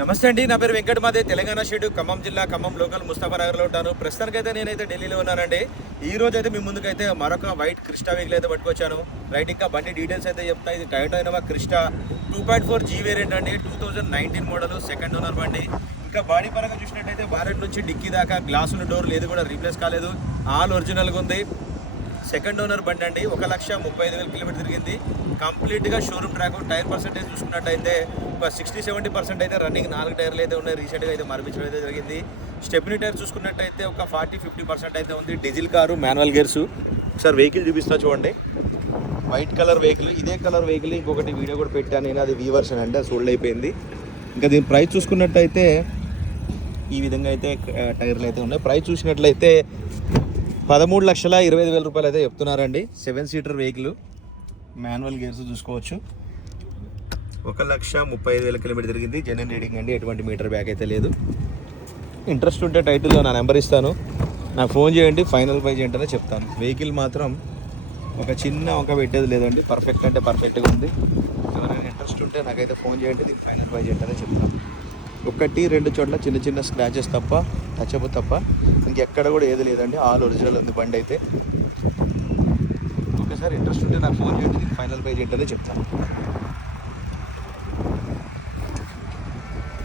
నమస్తే అండి, నా పేరు వెంకట్ మాదే, తెలంగాణ స్టేట్ ఖమ్మం జిల్లా ఖమ్మం లోకల్ ముస్తాఫానగర్లో ఉంటాను. ప్రస్తుతానికైతే నేనైతే ఢిల్లీలో ఉన్నానండి. ఈ రోజు అయితే మీ ముందుకైతే మరొక వైట్ క్రిస్టా వెహికల్ అయితే పట్టుకొచ్చాను. రైట్, ఇంకా బండి డీటెయిల్స్ అయితే చెప్తా. ఇది Toyota Innova Crysta 2.4 G variant అండి. 2019 మోడల్, సెకండ్ ఓనర్ బండి. ఇంకా బాడీ పరంగా చూసినట్టయితే బారెట్ నుంచి డిక్కీ దాకా గ్లాసుల డోర్లు ఏది కూడా రీప్లేస్ కాలేదు, ఆల్ ఒరిజినల్గా ఉంది. సెకండ్ ఓనర్ బండి అండి. 1,35,000 కిలోమీటర్ తిరిగింది. కంప్లీట్గా షోరూమ్ ట్రాక్. టైర్ పర్సెంటేజ్ చూసుకున్నట్టయితే ఒక 60-70% అయితే రన్నింగ్, 4 టైర్లు అయితే ఉన్నాయి. రీసెంట్గా అయితే మార్పించడం అయితే జరిగింది. స్టెప్నీ టైర్ చూసుకున్నట్టయితే ఒక 40-50% అయితే ఉంది. Diesel car, manual gears. ఒకసారి వెహికల్ చూపిస్తా చూడండి. White colour vehicle. ఇదే కలర్ వెహికల్ ఇంకొకటి వీడియో కూడా పెట్టాను నేను, అది వి వర్షన్ అంటే అది సోల్డ్ అయిపోయింది. ఇంకా దీని ప్రైస్ చూసుకున్నట్టయితే ఈ విధంగా అయితే టైర్లు అయితే ఉన్నాయి. ప్రైస్ చూసినట్లయితే 13,25,000 రూపాయలు అయితే చెప్తున్నారండి. 7 సీటర్ వెహికల్, మాన్యువల్ గేర్స్ చూసుకోవచ్చు. 1,35,000 కిలోమీటర్ తిరిగింది. జెన్యున్ రీడింగ్ అండి, ఎటువంటి మీటర్ బ్యాక్ అయితే లేదు. ఇంట్రెస్ట్ ఉంటే టైటిల్లో నా నెంబర్ ఇస్తాను, నాకు ఫోన్ చేయండి, ఫైనల్ ప్రైస్ ఏంటనే చెప్తాను. వెహికల్ మాత్రం ఒక చిన్న ఒక పెట్టేది లేదండి, పర్ఫెక్ట్ అంటే పర్ఫెక్ట్గా ఉంది. ఎవరైనా ఇంట్రెస్ట్ ఉంటే నాకైతే ఫోన్ చేయండి, దీనికి ఫైనల్ ప్రైస్ ఏంటనే చెప్తాను. 1-2 చోట్ల చిన్న చిన్న స్క్రాచెస్ తప్ప, టచ్అప్ తప్ప ఇంకెక్కడ కూడా ఏది లేదండి, ఆల్ ఒరిజినల్ ఉంది బండి అయితే. ఒకసారి ఇంట్రెస్ట్ ఉంటే నాకు ఫోన్ చేయండి, దీనికి ఫైనల్ ప్రైస్ ఏంటనే చెప్తాను.